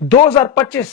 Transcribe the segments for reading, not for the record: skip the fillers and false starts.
2025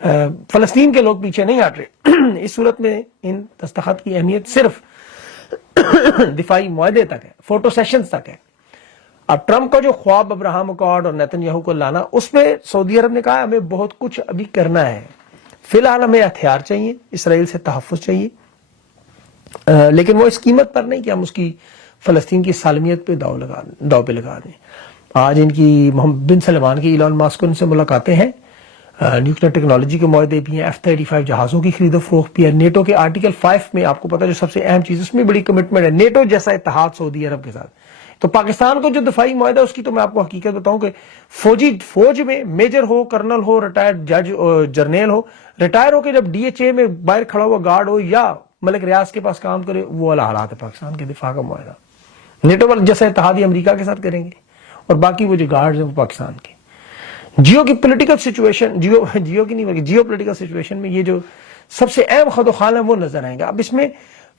فلسطین کے لوگ پیچھے نہیں ہٹ رہے. اس صورت میں ان دستخط کی اہمیت صرف دفاعی معاہدے تک ہے, فوٹو سیشنز تک ہے. اب ٹرمپ کا جو خواب ابراہم اکارڈ اور نیتن یاہو کو لانا, اس میں سعودی عرب نے کہا ہمیں بہت کچھ ابھی کرنا ہے, فی الحال ہمیں ہتھیار چاہیے, اسرائیل سے تحفظ چاہیے, لیکن وہ اس قیمت پر نہیں کہ ہم اس کی فلسطین کی سالمیت پہ داؤ پہ لگا دیں. آج ان کی محمد بن سلمان کی ایلان ماسک ان سے ملاقاتیں ہیں, نیوکلیر ٹیکنالوجی کے معاہدے بھی ہیں, F-35 جہازوں کی خرید و فروخت بھی ہے. نیٹو کے آرٹیکل 5 میں آپ کو پتا جو سب سے اہم چیز, اس میں بڑی کمٹمنٹ ہے نیٹو جیسا اتحاد سعودی عرب کے ساتھ. تو پاکستان کو جو دفاعی معاہدہ اس کی تو میں آپ کو حقیقت بتاؤں کہ فوج میں میجر ہو, کرنل ہو, ریٹائرڈ جج جرنیل ہو, ریٹائر ہو کے جب DHA میں باہر کھڑا ہوا گارڈ ہو یا ملک ریاض کے پاس کام کرے, وہ والا حالات ہے پاکستان کے دفاع کا معاہدہ. نیٹو والے جیسا اتحادی امریکہ کے ساتھ کریں گے, اور باقی وہ جو گارڈز ہیں وہ پاکستان کے. جیو کی پولیٹیکل سچویشن, جیو کی نہیں بلکہ جیو پولیٹیکل سچویشن میں یہ جو سب سے اہم خد و خال ہیں وہ نظر آئیں گے. اب اس میں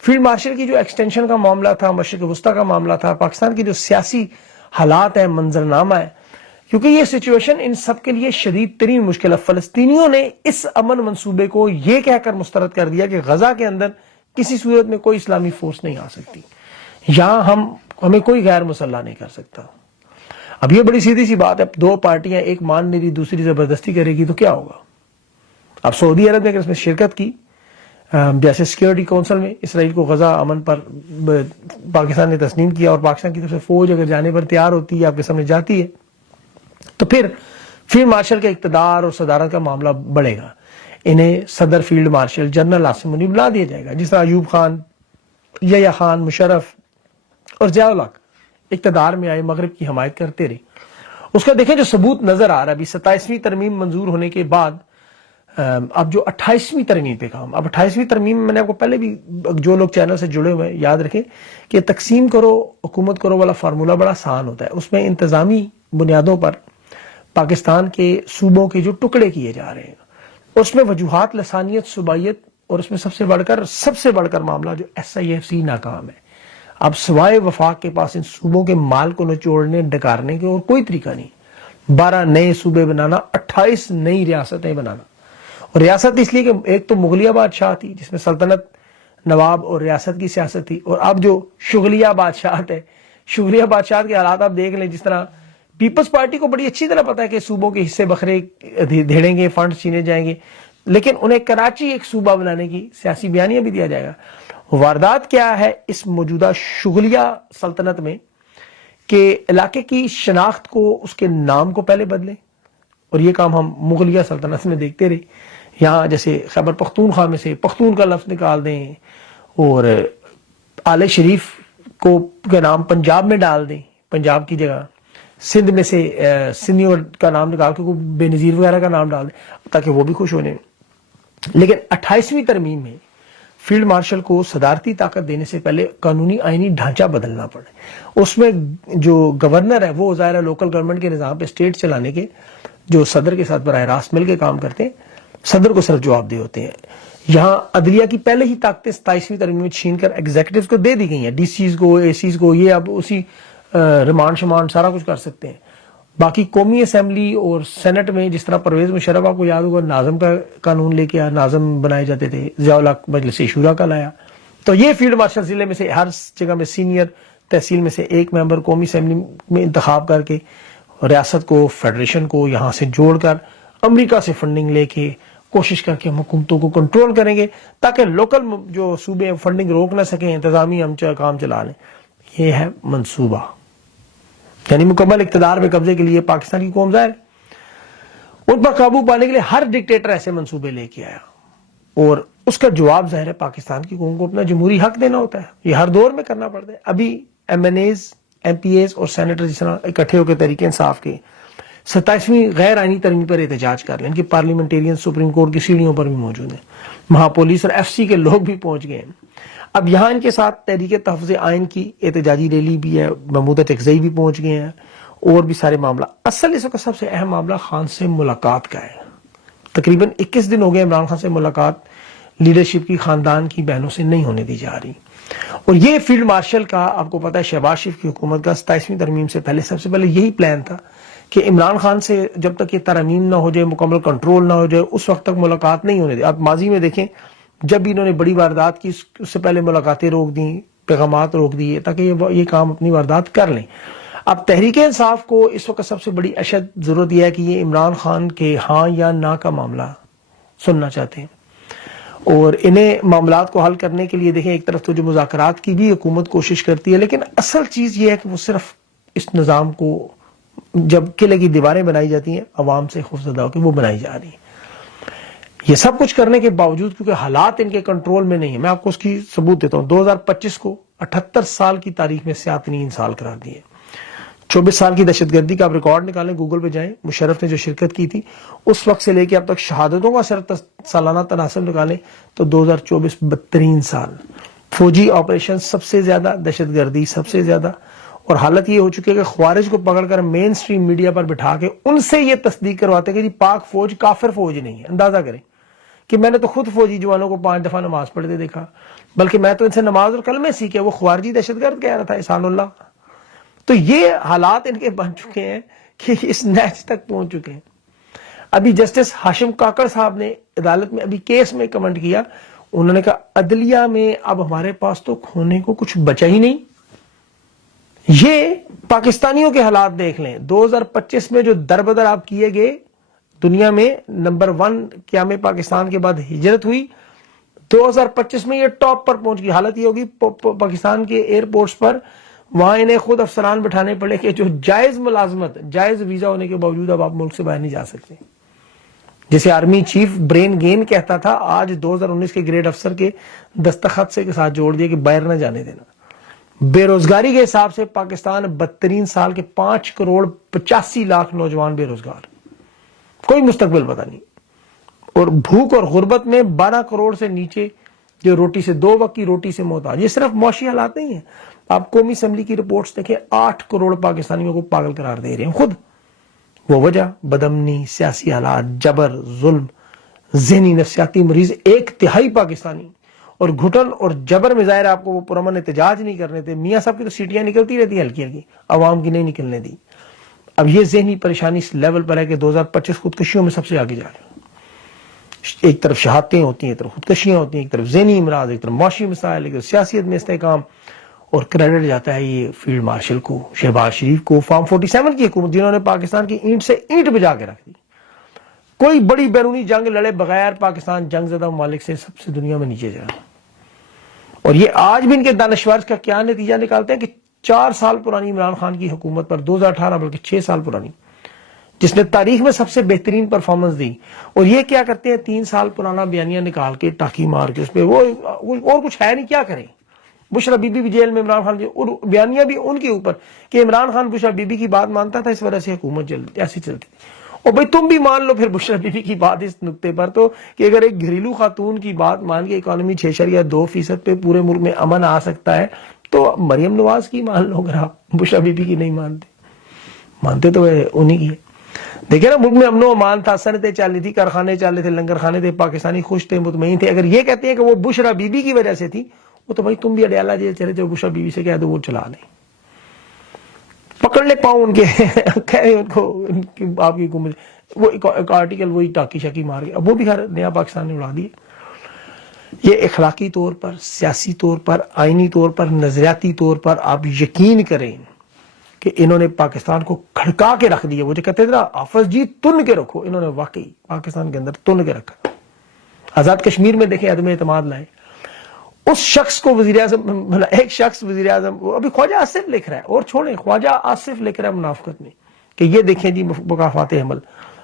فیلڈ مارشل کی جو ایکسٹینشن کا معاملہ تھا, مشرق وسطیٰ کا معاملہ تھا, پاکستان کی جو سیاسی حالات ہیں, منظرنامہ ہے, کیونکہ یہ سچویشن ان سب کے لیے شدید ترین مشکل ہے. فلسطینیوں نے اس امن منصوبے کو یہ کہہ کر مسترد کر دیا کہ غزہ کے اندر کسی صورت میں کوئی اسلامی فورس نہیں آ سکتی, یہاں ہمیں کوئی غیر مسلح نہیں کر سکتا. اب یہ بڑی سیدھی سی بات ہے, دو پارٹیاں ایک مان نہیں رہی, دوسری زبردستی کرے گی تو کیا ہوگا. اب سعودی عرب نے اگر اس میں شرکت کی, جیسے سیکیورٹی کونسل میں اسرائیل کو غزہ امن پر پاکستان نے تسلیم کیا, اور پاکستان کی طرف سے فوج اگر جانے پر تیار ہوتی ہے, آپ کے سامنے جاتی ہے, تو پھر فیلڈ مارشل کے اقتدار اور صدارت کا معاملہ بڑھے گا. انہیں صدر فیلڈ مارشل جنرل عاصم منیب بنا دیا جائے گا, جس طرح ایوب خان, یحییٰ خان, مشرف اور ضیاء الحق اقتدار میں آئے, مغرب کی حمایت کرتے رہے. اس کا دیکھیں جو ثبوت نظر آ رہا ہے ابھی 27ویں ترمیم منظور ہونے کے بعد, اب جو 28ویں ترمیم پہ کام. اب 28ویں ترمیم میں نے آپ کو پہلے بھی, جو لوگ چینل سے جڑے ہوئے ہیں یاد رکھیں کہ تقسیم کرو حکومت کرو والا فارمولہ بڑا آسان ہوتا ہے. اس میں انتظامی بنیادوں پر پاکستان کے صوبوں کے جو ٹکڑے کیے جا رہے ہیں, اس میں وجوہات لسانیت, صوبائیت, اور اس میں سب سے بڑھ کر معاملہ جو SIFC ناکام ہے. اب سوائے وفاق کے پاس ان صوبوں کے مال کو نچوڑنے ڈکارنے کے اور کوئی طریقہ نہیں. 12 نئے صوبے بنانا, 28 نئی ریاستیں بنانا. اور ریاست اس لیے کہ ایک تو مغلیہ بادشاہ تھی جس میں سلطنت, نواب اور ریاست کی سیاست تھی, اور اب جو شغلیہ بادشاہت ہے, شغلیہ بادشاہت کے حالات آپ دیکھ لیں. جس طرح پیپلز پارٹی کو بڑی اچھی طرح پتا ہے کہ صوبوں کے حصے بکھرے دھیڑیں گے, فنڈ چھینے جائیں گے, لیکن انہیں کراچی ایک صوبہ بنانے کی سیاسی بیانیہ بھی دیا جائے گا. واردات کیا ہے اس موجودہ شغلیہ سلطنت میں کہ علاقے کی شناخت کو, اس کے نام کو پہلے بدلیں, اور یہ کام ہم مغلیہ سلطنت میں دیکھتے رہے. یہاں جیسے خیبر پختونخوا میں سے پختون کا لفظ نکال دیں, اور آل شریف کو کا نام پنجاب میں ڈال دیں, پنجاب کی جگہ سندھ میں سے سندھیوں کا نام نکال کے بے نظیر وغیرہ کا نام ڈال دیں تاکہ وہ بھی خوش ہو جائیں. لیکن 28ویں ترمیم میں فیلڈ مارشل کو صدارتی طاقت دینے سے پہلے قانونی آئینی ڈھانچہ بدلنا پڑے. اس میں جو گورنر ہے وہ ظاہر ہے لوکل گورنمنٹ کے نظام پہ اسٹیٹ چلانے کے, جو صدر کے ساتھ براہ راست مل کے کام کرتے ہیں, صدر کو صرف جواب دہ ہوتے ہیں. یہاں عدلیہ کی پہلے ہی طاقتیں 27ویں ترمیم میں چھین کر ایگزیکٹوز کو دے دی گئی ہیں, DCs کو, ACs کو, یہ اب اسی ریمانڈ شمانڈ سارا کچھ کر سکتے ہیں. باقی قومی اسمبلی اور سینٹ میں جس طرح پرویز مشرف آپ کو یاد ہوگا ناظم کا قانون لے کے آیا, ناظم بنائے جاتے تھے, ضیاء الحق مجلس شورا کا لایا. تو یہ فیلڈ مارشل ضلع میں سے ہر جگہ میں سینئر, تحصیل میں سے ایک ممبر قومی اسمبلی میں انتخاب کر کے, ریاست کو, فیڈریشن کو یہاں سے جوڑ کر امریکہ سے فنڈنگ لے کے کوشش کر کے ہم حکومتوں کو کنٹرول کریں گے تاکہ لوکل جو صوبے فنڈنگ روک نہ سکیں, انتظامی ہم کام چلا لیں. یہ ہے منصوبہ, یعنی مکمل اقتدار میں قبضے کے لیے پاکستان کی قوم ظاہر ان پر قابو پانے کے لیے ہر ڈکٹیٹر ایسے منصوبے لے کے آیا, اور اس کا جواب ظاہر ہے پاکستان کی قوم کو اپنا جمہوری حق دینا ہوتا ہے. یہ ہر دور میں کرنا پڑتا ہے. ابھی MNAs, MPAs اور سینیٹر جس طرح اکٹھے ہو کے تحریک انصاف کے 27ویں غیر آئینی ترمیم پر احتجاج کر لیں, ان کی پارلیمنٹیرین سپریم کورٹ کی سیڑھیوں پر بھی موجود ہیں, وہاں پولیس اور FC کے لوگ بھی پہنچ گئے ہیں. اب یہاں ان کے ساتھ تحریک تحفظ آئین کی احتجاجی ریلی بھی ہے, محمودہ چکزئی بھی پہنچ گئے ہیں, اور بھی سارے معاملہ. اصل اس وقت سب سے اہم معاملہ خان سے ملاقات کا ہے. تقریباً 21 دن ہو گئے عمران خان سے ملاقات لیڈرشپ کی, خاندان کی بہنوں سے نہیں ہونے دی جا رہی. اور یہ فیلڈ مارشل کا آپ کو پتا ہے شہباز شریف کی حکومت کا 27ویں ترمیم سے پہلے سب سے پہلے یہی پلان تھا کہ عمران خان سے جب تک یہ ترمیم نہ ہو جائے, مکمل کنٹرول نہ ہو جائے, اس وقت تک ملاقات نہیں ہونے دی. آپ ماضی میں دیکھیں جب بھی انہوں نے بڑی واردات کی اس سے پہلے ملاقاتیں روک دیں, پیغامات روک دیے تاکہ یہ کام اپنی واردات کر لیں. اب تحریک انصاف کو اس وقت سب سے بڑی اشد ضرورت یہ ہے کہ یہ عمران خان کے ہاں یا نہ کا معاملہ سننا چاہتے ہیں, اور انہیں معاملات کو حل کرنے کے لیے دیکھیں ایک طرف تو جو مذاکرات کی بھی حکومت کوشش کرتی ہے, لیکن اصل چیز یہ ہے کہ وہ صرف اس نظام کو جب قلعے کی دیواریں بنائی جاتی ہیں عوام سے خوفزدہ ہو کے وہ بنائی جا رہی ہیں. یہ سب کچھ کرنے کے باوجود کیونکہ حالات ان کے کنٹرول میں نہیں ہیں, میں آپ کو اس کی ثبوت دیتا ہوں. 2025 کو 78 سال کی تاریخ میں سیاہ سال قرار دیے. 24 سال کی دہشت گردی کا آپ ریکارڈ نکالیں, گوگل پہ جائیں, مشرف نے جو شرکت کی تھی اس وقت سے لے کے اب تک شہادتوں کا صرف سالانہ تناسب نکالیں تو 2024 بدترین سال. فوجی آپریشن سب سے زیادہ, دہشت گردی سب سے زیادہ, اور حالت یہ ہو چکی ہے کہ خوارج کو پکڑ کر مین سٹریم میڈیا پر بٹھا کے ان سے یہ تصدیق کرواتے کہ جی پاک فوج کافر فوج نہیں ہے. اندازہ کریں کہ میں نے تو خود فوجی جوانوں کو 5 دفعہ نماز پڑھتے دیکھا, بلکہ میں تو ان سے نماز اور کلمے سیکھے, وہ خوارجی دہشت گرد کہہ رہا تھا احسان اللہ. تو یہ حالات ان کے بن چکے ہیں کہ اس نیچ تک پہنچ چکے ہیں. ابھی جسٹس ہاشم کاکڑ صاحب نے عدالت میں ابھی کیس میں کمنٹ کیا, انہوں نے کہا عدلیہ میں اب ہمارے پاس تو کھونے کو کچھ بچا ہی نہیں. یہ پاکستانیوں کے حالات دیکھ لیں. 2025 میں جو دربدر آپ کیے گئے, دنیا میں نمبر 1 قیام پاکستان کے بعد ہجرت ہوئی, 2025 میں یہ ٹاپ پر پہنچ گئی. حالت یہ ہوگی پاکستان کے ایئرپورٹس پر وہاں انہیں خود افسران بٹھانے پڑے کہ جو جائز ملازمت, جائز ویزا ہونے کے باوجود اب آپ ملک سے باہر نہیں جا سکتے. جسے آرمی چیف برین گین کہتا تھا, آج 2019 کے گریڈ افسر کے دستخط سے کے ساتھ جوڑ دیا کہ باہر نہ جانے دینا. بے روزگاری کے حساب سے پاکستان بدترین سال کے 5 کروڑ 85 لاکھ نوجوان بے روزگار, کوئی مستقبل پتہ نہیں. اور بھوک اور غربت میں 12 کروڑ سے نیچے جو روٹی سے 2 وقت کی روٹی سے محتاج. یہ صرف معاشی حالات نہیں ہیں, آپ قومی اسمبلی کی رپورٹس دیکھیں, 8 کروڑ پاکستانیوں کو پاگل قرار دے رہے ہیں خود. وہ وجہ بدامنی, سیاسی حالات, جبر, ظلم, ذہنی نفسیاتی مریض 1/3 پاکستانی, اور گھٹن اور جبر میں ظاہر آپ کو وہ پرامن احتجاج نہیں کرنے تھے. میاں صاحب کی تو سیٹیاں نکلتی رہتی ہلکی ہلکی, عوام کی نہیں نکلنے دی. اب یہ ذہنی پریشانی اس لیول پر ہے کہ 2025 خودکشیوں میں سب سے آگے جا رہے ہیں. ایک طرف شہادتیں ہوتی ہیں, ایک طرف خودکشیاں ہوتی ہیں, ایک طرف ذہنی امراض, ایک طرف معاشی مسائل, ایک طرف سیاست میں استحکام, اور کریڈٹ جاتا ہے یہ فیلڈ مارشل کو, شہباز شریف کو, فارم 47 کی حکومت جنہوں نے پاکستان کی اینٹ سے اینٹ بجا کے رکھ دی. کوئی بڑی بیرونی جنگ لڑے بغیر پاکستان جنگ زدہ ممالک سے سب سے دنیا میں نیچے جا رہا. اور یہ آج بھی ان کے دانشور کا کیا نتیجہ نکالتے ہیں کہ 4 سال پرانی عمران خان کی حکومت پر, 2018 بلکہ 6 سال پرانی, جس نے تاریخ میں سب سے بہترین پرفارمنس دی, اور یہ کیا کرتے ہیں 3 سال پرانا بیانیہ نکال کے ٹاکی مار کے اس پہ وہ اور کچھ ہے نہیں, کیا کریں. بشرا بی بی بھی جیل میں, عمران خان اور بیانیہ بھی ان کے اوپر کہ عمران خان بشرا بی بی کی بات مانتا تھا, اس وجہ سے حکومت ایسی چلتی تھی. اور بھائی تم بھی مان لو پھر بشرا بی بی کی بات اس نقطے پر تو کہ اگر ایک گھریلو خاتون کی بات مان کے اکانومی 6.2% پہ پورے ملک میں امن آ سکتا ہے, تو مریم نواز کی مان لو, اگر آپ بشرا بی بی کی نہیں مانتے تو انہی کی ہے. دیکھیں نا, ملک میں امن و امان تھا, صنعتیں چل رہی تھی, کارخانے چل رہے تھے, لنگر خانے تھے, پاکستانی خوش تھے, مطمئن تھے. اگر یہ کہتے ہیں کہ وہ بشرا بی بی کی وجہ سے تھی, وہ تو بھائی تم بھی اڈیالہ جیل چلے جو بشرا بی بی سے کہہ دو وہ چلا لیں, پکڑ لے پاؤں ان کے کہے ان کو آپ کی حکومت. وہ ایک آرٹیکل وہی ٹاکی شاکی مار کے, اب وہ بھی ہر نیا پاکستان نے اڑا دیے. یہ اخلاقی طور پر, سیاسی طور پر, آئینی طور پر, نظریاتی طور پر آپ یقین کریں کہ انہوں نے پاکستان کو کھڑکا کے رکھ دیا. وہ جو کہتے تھے نا حافظ جی تن کے رکھو, انہوں نے واقعی پاکستان کے اندر تن کے رکھا. آزاد کشمیر میں دیکھیں عدم اعتماد لائے, اس شخص کو وزیر اعظم, ایک شخص وزیر اعظم, ابھی خواجہ آصف لکھ رہا ہے, اور چھوڑیں خواجہ آصف لکھ رہا ہے منافقت میں کہ یہ دیکھیں جی مکافات عمل,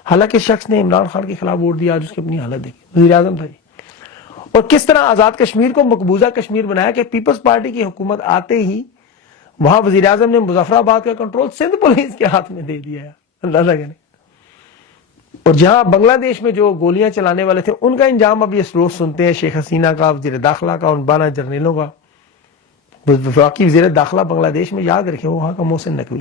حالانکہ شخص نے عمران خان کے خلاف ووٹ دیا, آج اس کی اپنی حالت دیکھیں, وزیر اعظم تھا جی. اور کس طرح آزاد کشمیر کو مقبوضہ کشمیر بنایا کہ پیپلز پارٹی کی حکومت آتے ہی وہاں وزیر اعظم نے مظفر آباد کا کنٹرول سندھ پولیس کے ہاتھ میں دے دیا ہے, اللہ کرے. اور جہاں بنگلہ دیش میں جو گولیاں چلانے والے تھے ان کا انجام اب یہ روز سنتے ہیں, شیخ حسینہ کا, وزیر داخلہ کا, ان 12 جرنیلوں کا. واقعی وزیر داخلہ بنگلہ دیش میں, یاد رکھیں, وہاں کا محسن نقوی,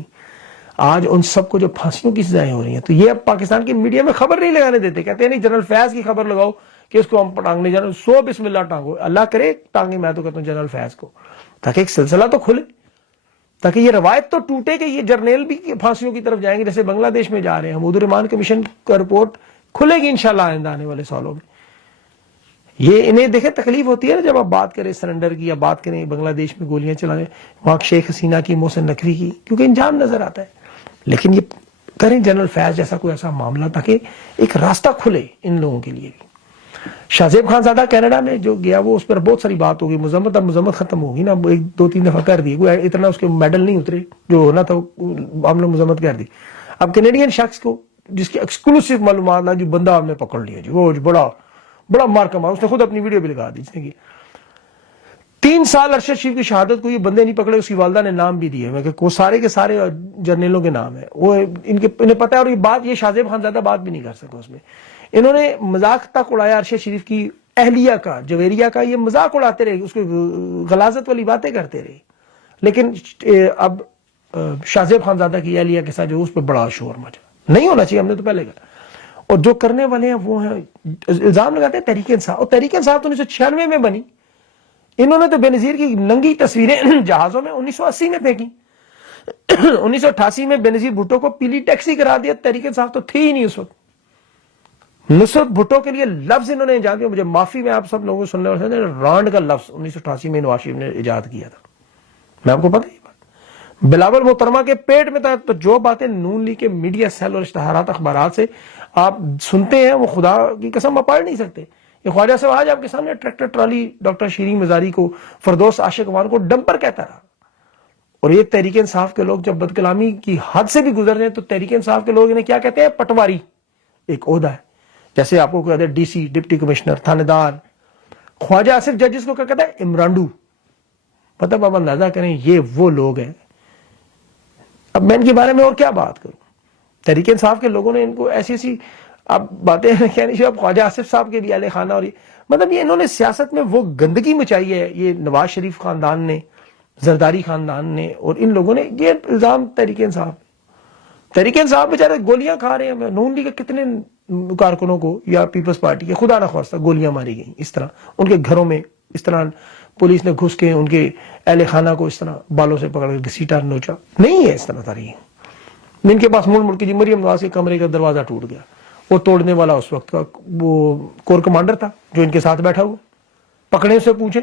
آج ان سب کو جو پھانسیوں کی سزائیں ہو رہی ہیں, تو یہ اب پاکستان کی میڈیا میں خبر نہیں لگانے دیتے. کہتے ہیں نہیں جنرل فیض کی خبر لگاؤ کہ اس کو ہم ٹانگنے جانا, 100 بسم اللہ ٹانگو, اللہ کرے ٹانگے, میں تو کہتا ہوں جنرل فیض کو, تاکہ ایک سلسلہ تو کھلے. تاکہ یہ روایت تو ٹوٹے کہ یہ جرنیل بھی پھانسیوں کی طرف جائیں گے جیسے بنگلہ دیش میں جا رہے ہیں. حمود الرحمان کمیشن کا رپورٹ کھلے گی انشاءاللہ آئندہ آنے والے سالوں میں. یہ انہیں دیکھیں تکلیف ہوتی ہے نا جب آپ بات کریں سرنڈر کی یا بات کریں بنگلہ دیش میں گولیاں چلانے, وہاں شیخ حسینہ کی, محسن نقوی کی, کیونکہ انجام نظر آتا ہے. لیکن یہ کریں جنرل فیض جیسا کوئی ایسا معاملہ تاکہ ایک راستہ کھلے ان لوگوں کے لیے بھی. شاہ زیب خان زادہ کینیڈا میں جو گیا وہ اس پر بہت ساری بات ہوگی, مذمت اب مذمت ختم ہوگی نا, ایک دو تین دفعہ کر دی, اتنا اس کے میڈل نہیں اترے جو ہونا تھا, ہم نے مذمت کر دی. اب کینیڈین شخص کو جس کی ایکسکلوسیو معلومات جو بندہ ہم نے پکڑ لیا جی, وہ بڑا بڑا مار کما, اس نے خود اپنی ویڈیو بھی لگا دی جس نے کی 3 سال ارشد شریف کی شہادت کو یہ بندے نہیں پکڑے. اس کی والدہ نے نام بھی دیے کہ وہ سارے کے سارے جرنیلوں کے نام ہیں, وہ انہیں پتہ ہے. اور یہ بات یہ شاہ زیب خان زیادہ بات بھی نہیں کر سکا اس میں. انہوں نے مذاق تک اڑایا ارشد شریف کی اہلیہ کا, جویریہ کا, یہ مذاق اڑاتے رہے, اس کو غلاظت والی باتیں کرتے رہے. لیکن اب شاہ زیب خان زادہ کی اہلیہ کے ساتھ جو اس پہ بڑا شور مچا, نہیں ہونا چاہیے, ہم نے تو پہلے کہا. اور جو کرنے والے ہیں وہ ہیں الزام لگاتے ہیں تحریک انصاف, اور تحریک انصاف تو 1996 میں بنی. انہوں نے تو بے نظیر کی ننگی تصویریں جہازوں میں 1980 میں پھینکی. 1988 میں بے نظیر بھٹو کو پیلی ٹیکسی کرا دیا. تحریک انصاف تو تھی ہی نہیں اس وقت. نصرت بھٹو کے لیے لفظ انہوں نے ایجاد کیا, مجھے معافی میں آپ سب لوگوں کو سننے والے رانڈ کا لفظ 1988 میں نواز شریف نے ایجاد کیا تھا. میں آپ کو پتہ ہی بات بلاول محترمہ کے پیٹ میں تھا. تو جو باتیں نون لیگ کے میڈیا سیل اور اشتہارات اخبارات سے آپ سنتے ہیں وہ خدا کی قسم آپ پڑھ نہیں سکتے. یہ خواجہ صاحب آج آپ کے سامنے ٹریکٹر ٹرالی ڈاکٹر شیرین مزاری کو, فردوس عاشق وان کو ڈمپر کہتا رہا. اور یہ تحریک انصاف کے لوگ جب بد کلامی کی حد سے بھی گزر جائیں تو تحریک انصاف کے لوگ انہیں کیا کہتے ہیں, پٹواری ایک عہدہ ہے. جیسے آپ کو کہتے ہیں ڈی سی, ڈپٹی کمشنر, تھانے دار. خواجہ آصف ججز کو کیا کہتا ہے, عمرانڈو. مطلب آپ اندازہ کریں یہ وہ لوگ ہیں. اب میں ان کے بارے میں اور کیا بات کروں. تحریک انصاف کے لوگوں نے ان کو ایسی ایسی اب باتیں کہنی چاہیے. اب خواجہ آصف صاحب کے بھی اہل خانہ, اور مطلب یہ انہوں نے سیاست میں وہ گندگی مچائی ہے, یہ نواز شریف خاندان نے, زرداری خاندان نے, اور ان لوگوں نے. یہ الزام تحریک انصاف بیچارے گولیاں کھا رہے ہیں. نون لیگ کے کتنے کارکنوں کو یا پیپلز پارٹی کے خدا نخواستہ گولیاں ماری گئیں اس طرح, ان کے گھروں میں اس طرح پولیس نے گھس کے ان کے اہل خانہ کو اس طرح بالوں سے پکڑ کے گھسیٹا نوچا. نہیں ہے اس طرح تاریخ. ان کے پاس مڑ کے جی مریم نواز کے کمرے کا دروازہ ٹوٹ گیا. وہ توڑنے والا اس وقت کا وہ کور کمانڈر تھا جو ان کے ساتھ بیٹھا ہوا, پکڑے اسے پوچھیں.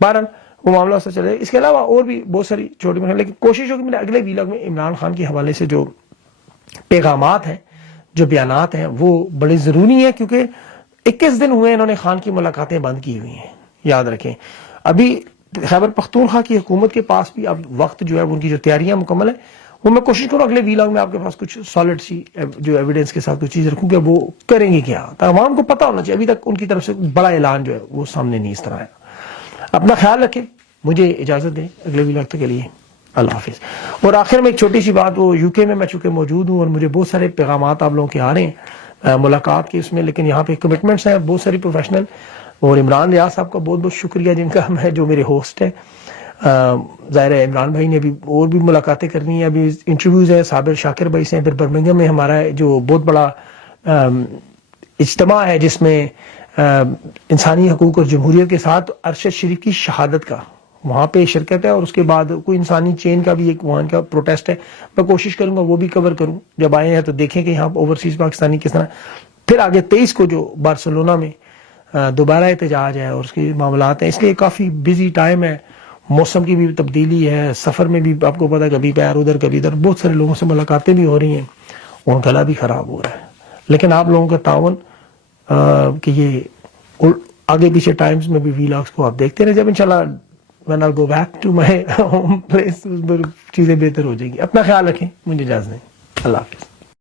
بہرحال وہ معاملہ سے چلے. اس کے علاوہ اور بھی بہت ساری چھوٹی موٹی, لیکن کوشش ہوگی میں اگلے ویلاگ میں عمران خان کے حوالے سے جو پیغامات ہیں, جو بیانات ہیں, وہ بڑے ضروری ہیں. کیونکہ 21 دن ہوئے انہوں نے خان کی ملاقاتیں بند کی ہوئی ہیں. یاد رکھیں ابھی خیبر پختونخوا کی حکومت کے پاس بھی اب وقت جو ہے ان کی جو تیاریاں مکمل ہیں, وہ میں کوشش کروں اگلے ویلاگ میں آپ کے پاس کچھ سالڈ سی جو ایویڈنس کے ساتھ کچھ چیز رکھوں کہ وہ کریں گے کیا, تو عوام کو پتہ ہونا چاہیے. ابھی تک ان کی طرف سے بڑا اعلان جو ہے وہ سامنے نہیں اس طرح ہے. اپنا خیال رکھیں, مجھے اجازت دیں اگلے ویلاگ تک کے لیے. اللہ حافظ. اور آخر میں ایک چھوٹی سی بات, وہ یو کے میں چونکہ موجود ہوں اور مجھے بہت سارے پیغامات آپ لوگوں کے آ رہے ہیں ملاقات کے اس میں, لیکن یہاں پہ کمٹمنٹس ہیں بہت ساری پروفیشنل. اور عمران ریاض صاحب کا بہت بہت شکریہ جن کا میں جو میرے ہوسٹ ہیں. ظاہر ہے عمران بھائی نے بھی اور بھی ملاقاتیں کرنی ہیں, ابھی انٹرویوز ہیں. صابر شاکر بھائی سے, پھر برمنگھم میں ہمارا جو بہت بڑا اجتماع ہے جس میں انسانی حقوق اور جمہوریت کے ساتھ ارشد شریف کی شہادت کا وہاں پہ شرکت ہے, اور اس کے بعد کوئی انسانی چین کا بھی ایک وہاں کا پروٹیسٹ ہے. میں کوشش کروں گا وہ بھی کور کروں. جب آئے ہیں تو دیکھیں کہ یہاں اوورسیز پاکستانی کس طرح. پھر آگے 23 کو جو بارسلونا میں دوبارہ احتجاج ہے اور اس کے معاملات ہیں, اس لیے کافی بزی ٹائم ہے. موسم کی بھی تبدیلی ہے, سفر میں بھی آپ کو پتا ہے کبھی پیر ادھر کبھی ادھر. بہت سارے لوگوں سے ملاقاتیں بھی ہو رہی ہیں اور گلا بھی خراب ہو رہا ہے. لیکن آپ لوگوں کا تعاون کہ یہ آگے پیچھے ٹائمز میں بھی ویلاگس کو آپ دیکھتے رہے. جب انشاءاللہ when I'll go back to my home place چیزیں بہتر ہو جائیں گی. اپنا خیال رکھیں, مجھے اجازت دیں. اللہ حافظ.